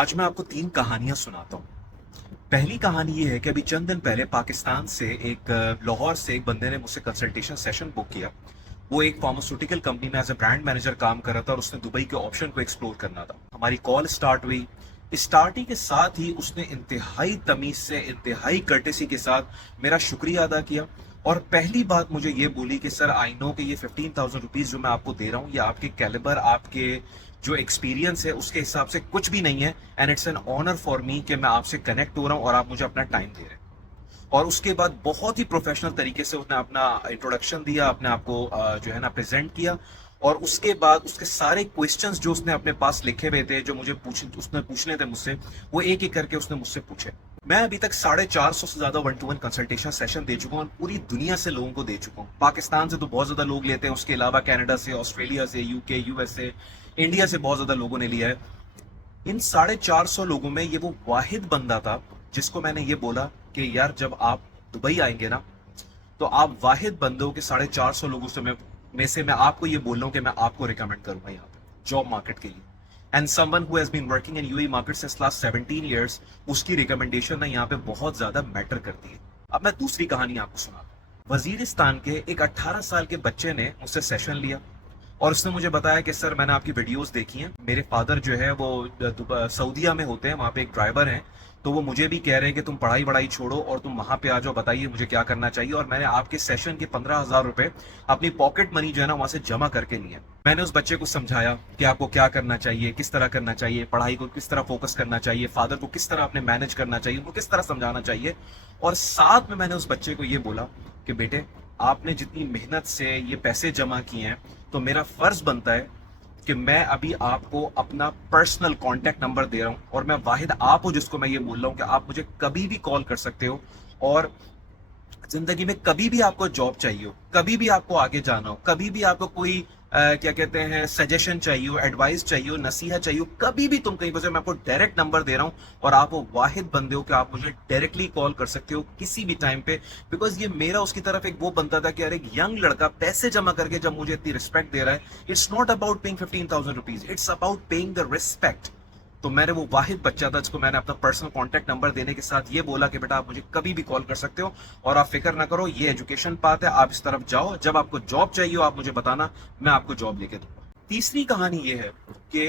आज मैं आपको 3 कहानियां सुनाता हूँ। पहली कहानी ये है कि अभी चंद दिन पहले पाकिस्तान से लाहौर से एक बंदे ने मुझसे कंसल्टेशन सेशन बुक किया। वो एक फार्मास्यूटिकल कंपनी में एज ए ब्रांड मैनेजर काम कर रहा था और उसने दुबई के ऑप्शन को एक्सप्लोर करना था। हमारी कॉल स्टार्ट हुई। स्टार्टिंग के साथ ही उसने इंतहाई तमीज से, इंतहाई कर्टेसी के साथ मेरा शुक्रिया अदा किया और पहली बात मुझे ये बोली कि सर आई नो कि ये 15,000 रुपीज जो मैं आपको दे रहा हूँ ये आपके कैलिबर, आपके जो एक्सपीरियंस है उसके हिसाब से कुछ भी नहीं है, and it's an honour for me कि मैं आपसे कनेक्ट हो रहा हूँ और आप मुझे अपना टाइम दे रहे हैं। और उसके बाद बहुत ही प्रोफेशनल तरीके से उसने अपना इंट्रोडक्शन दिया, अपने आप को जो है ना प्रेजेंट किया। और उसके बाद उसके सारे क्वेश्चंस जो उसने अपने पास लिखे हुए थे, जो मुझे उसने पूछने थे मुझसे, वो एक एक करके उसने मुझसे पूछे। मैं अभी तक 450 से ज्यादा 1-to-1 कंसल्टेशन सेशन दे चुका हूँ और पूरी दुनिया से लोगों को दे चुका हूँ। पाकिस्तान से तो बहुत ज्यादा लोग लेते हैं, उसके अलावा कनाडा से, ऑस्ट्रेलिया से, यूके, यूएसए, इंडिया से बहुत ज्यादा लोगों ने लिया है। इन 450 लोगों में ये वो वाहिद बंदा था जिसको मैंने ये बोला कि यार जब आप दुबई आएंगे ना, तो आप वाहिद बंदे हो कि 450 लोगों से मैं आपको ये बोल रहा हूँ कि मैं आपको रिकमेंड करूंगा यहाँ पे जॉब मार्केट के लिए। And someone who has been working in UAE market since last 17 years, उसकी रिकमेंडेशन ना यहाँ पे बहुत ज्यादा मैटर करती है। अब मैं दूसरी कहानी आपको सुनाता हूँ। वजीरिस्तान के एक 18 साल के बच्चे ने मुझसे सेशन लिया और उसने मुझे बताया कि सर मैंने आपकी वीडियोस देखी हैं, मेरे फादर जो है वो सऊदीया में होते हैं, वहाँ पे एक ड्राइवर हैं, तो वो मुझे भी कह रहे हैं कि तुम पढ़ाई वढ़ाई छोड़ो और तुम वहां पे आ जाओ, बताइए मुझे क्या करना चाहिए। और मैंने आपके सेशन के 15,000 रुपए अपनी पॉकेट मनी जो है ना वहां से जमा करके लिए। मैंने उस बच्चे को समझाया कि आपको क्या करना चाहिए, किस तरह करना चाहिए, पढ़ाई को किस तरह फोकस करना चाहिए, फादर को किस तरह अपने मैनेज करना चाहिए, उनको किस तरह समझाना चाहिए। और साथ में मैंने उस बच्चे को ये बोला कि बेटे आपने जितनी मेहनत से ये पैसे जमा किए हैं, तो मेरा फर्ज बनता है कि मैं अभी आपको अपना पर्सनल कांटेक्ट नंबर दे रहा हूं और मैं वाहिद आप हो जिसको मैं ये बोल रहा हूं कि आप मुझे कभी भी कॉल कर सकते हो। और जिंदगी में कभी भी आपको जॉब चाहिए हो, कभी भी आपको आगे जाना हो, कभी भी आपको कोई क्या कहते हैं सजेशन चाहिए हो, एडवाइस चाहिए हो, नसीहत चाहिए हो, कभी भी तुम कहीं पर, मैं आपको डायरेक्ट नंबर दे रहा हूं और आप वो वाहिद बंदे हो कि आप मुझे डायरेक्टली कॉल कर सकते हो किसी भी टाइम पे। बिकॉज ये मेरा उसकी तरफ एक वो बनता था कि यार एक यंग लड़का पैसे जमा करके जब मुझे इतनी रिस्पेक्ट दे रहा है, it's not about paying 15,000 rupees, it's about paying the respect. तो मैंने वो वाहिद बच्चा था जिसको मैंने अपना पर्सनल कांटेक्ट नंबर देने के साथ ये बोला कि बेटा आप मुझे कभी भी कॉल कर सकते हो और आप फिक्र ना करो, ये एजुकेशन पाथ है, आप इस तरफ जाओ, जब आपको जॉब चाहिए हो आप मुझे बताना, मैं आपको जॉब लेके दूंगा। तीसरी कहानी ये है कि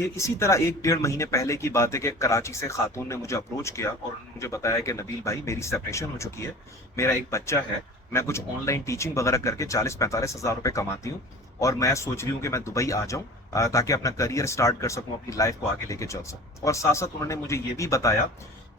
ये इसी तरह 1-1.5 महीने पहले की बात है कि कराची से खातून ने मुझे अप्रोच किया और उन्होंने मुझे बताया कि नबील भाई मेरी सेपरेशन हो चुकी है, मेरा एक बच्चा है, मैं कुछ ऑनलाइन टीचिंग वगैरह करके 40-45 हज़ार रुपए कमाती हूँ और मैं सोच रही हूँ कि मैं दुबई आ जाऊँ ताकि अपना करियर स्टार्ट कर सकूं, अपनी लाइफ को आगे लेके चल सकूं। और साथ साथ उन्होंने मुझे ये भी बताया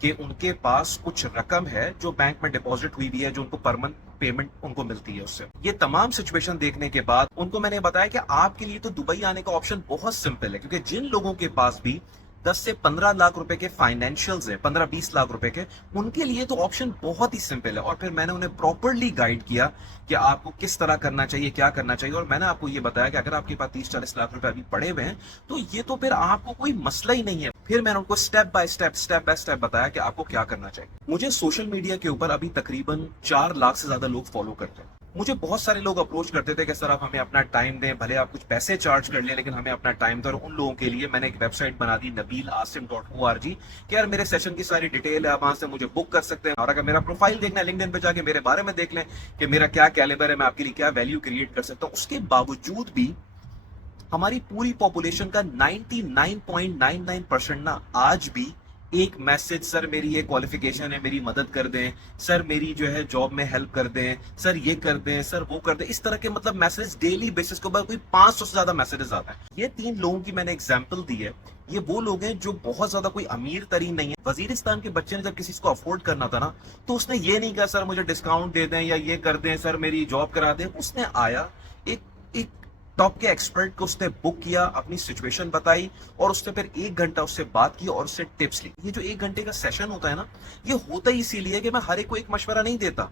कि उनके पास कुछ रकम है जो बैंक में डिपॉजिट हुई भी है, जो उनको परमानेंट पेमेंट उनको मिलती है उससे। ये तमाम सिचुएशन देखने के बाद उनको मैंने बताया कि आपके लिए तो दुबई आने का ऑप्शन बहुत सिंपल है, क्योंकि जिन लोगों के पास भी 10 से 15 लाख रुपए के फाइनेंशियल्स है, 15-20 लाख रुपए के, उनके लिए तो ऑप्शन बहुत ही सिंपल है। और फिर मैंने उन्हें प्रॉपर्ली गाइड किया कि आपको किस तरह करना चाहिए, क्या करना चाहिए। और मैंने आपको ये बताया कि अगर आपके पास 30-40 लाख रुपए अभी पड़े हुए हैं तो ये तो फिर आपको कोई मसला ही नहीं है। फिर मैंने उनको स्टेप बाय स्टेप बताया कि आपको क्या करना चाहिए। मुझे सोशल मीडिया के ऊपर अभी तकरीबन 4 लाख से ज्यादा लोग फॉलो करते हैं। मुझे बहुत सारे लोग अप्रोच करते थे कि सर आप हमें अपना टाइम दें, भले आप कुछ पैसे चार्ज कर लें लेकिन हमें अपना टाइम दो। और उन लोगों के लिए मैंने एक वेबसाइट बना दी nabilasim.org कि यार मेरे सेशन की सारी डिटेल है, आप वहां से मुझे बुक कर सकते हैं। और अगर मेरा प्रोफाइल देखना है लिंक्डइन पे जाके मेरे बारे में देख लें कि मेरा क्या कैलिबर है, मैं आपके लिए क्या वैल्यू क्रिएट कर सकता हूँ। उसके बावजूद भी हमारी पूरी पॉपुलेशन का 99.99% ना आज भी एक मैसेज, सर मेरी ये क्वालिफिकेशन है, मेरी मदद कर दें, सर मेरी जो है जॉब में हेल्प कर दें, सर ये कर दें, सर वो कर दें, इस तरह के मतलब मैसेज डेली बेसिस के ऊपर कोई 500 से ज्यादा मैसेजेस आता है। ये 3 लोगों की मैंने एग्जांपल दी है। ये वो लोग हैं जो बहुत ज्यादा कोई अमीर तरीन नहीं है। वजीरिस्तान के बच्चे ने जब किसी को अफोर्ड करना था ना, तो उसने ये नहीं कहा सर मुझे डिस्काउंट दे दें या ये कर दें, सर मेरी जॉब करा दें। उसने आया, एक एक टॉप के एक्सपर्ट को उसने बुक किया, अपनी सिचुएशन बताई और उसने फिर 1 घंटा उससे बात की और उससे टिप्स ली। ये जो 1 घंटे का सेशन होता है ना, ये होता ही इसीलिए कि मैं हर एक को एक मशवरा नहीं देता।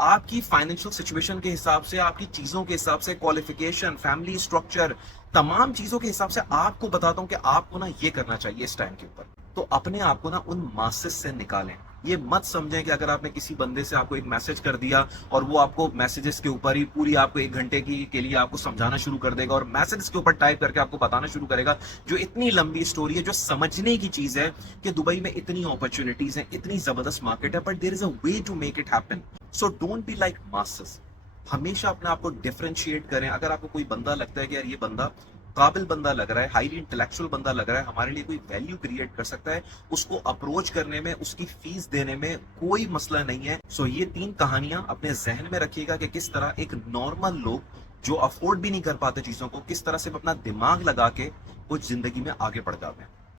आपकी फाइनेंशियल सिचुएशन के हिसाब से, आपकी चीजों के हिसाब से, क्वालिफिकेशन, फैमिली स्ट्रक्चर, तमाम चीजों के हिसाब से आपको बताता हूं कि आपको ना ये करना चाहिए इस टाइम के ऊपर। तो अपने आप को ना उन मासेस से निकालें। ये मत समझें कि अगर आपने किसी बंदे से आपको एक मैसेज कर दिया और वो आपको मैसेजेस के ऊपर ही पूरी आपको 1 घंटे की के लिए आपको समझाना शुरू कर देगा और मैसेजेस के ऊपर टाइप करके आपको बताना शुरू करेगा, जो इतनी लंबी स्टोरी है, जो समझने की चीज़ है कि दुबई में इतनी अपॉर्च्युनिटीज़ हैं, इतनी ज़बरदस्त मार्केट है, but there is a way to make it happen. So don't be like masses. हमेशा अपने आप को डिफरेंशिएट करें। अगर आपको कोई बंदा लगता है कि यार ये बंदा काबिल बंदा लग रहा है, हाईली इंटेलेक्चुअल बंदा लग रहा है, हमारे लिए कोई वैल्यू क्रिएट कर सकता है, उसको अप्रोच करने में, उसकी फीस देने में कोई मसला नहीं है। सो ये 3 कहानियां अपने जहन में रखिएगा कि किस तरह एक नॉर्मल लोग जो अफोर्ड भी नहीं कर पाते चीजों को, किस तरह से अपना दिमाग लगा के कुछ जिंदगी में आगे बढ़ जाते हैं।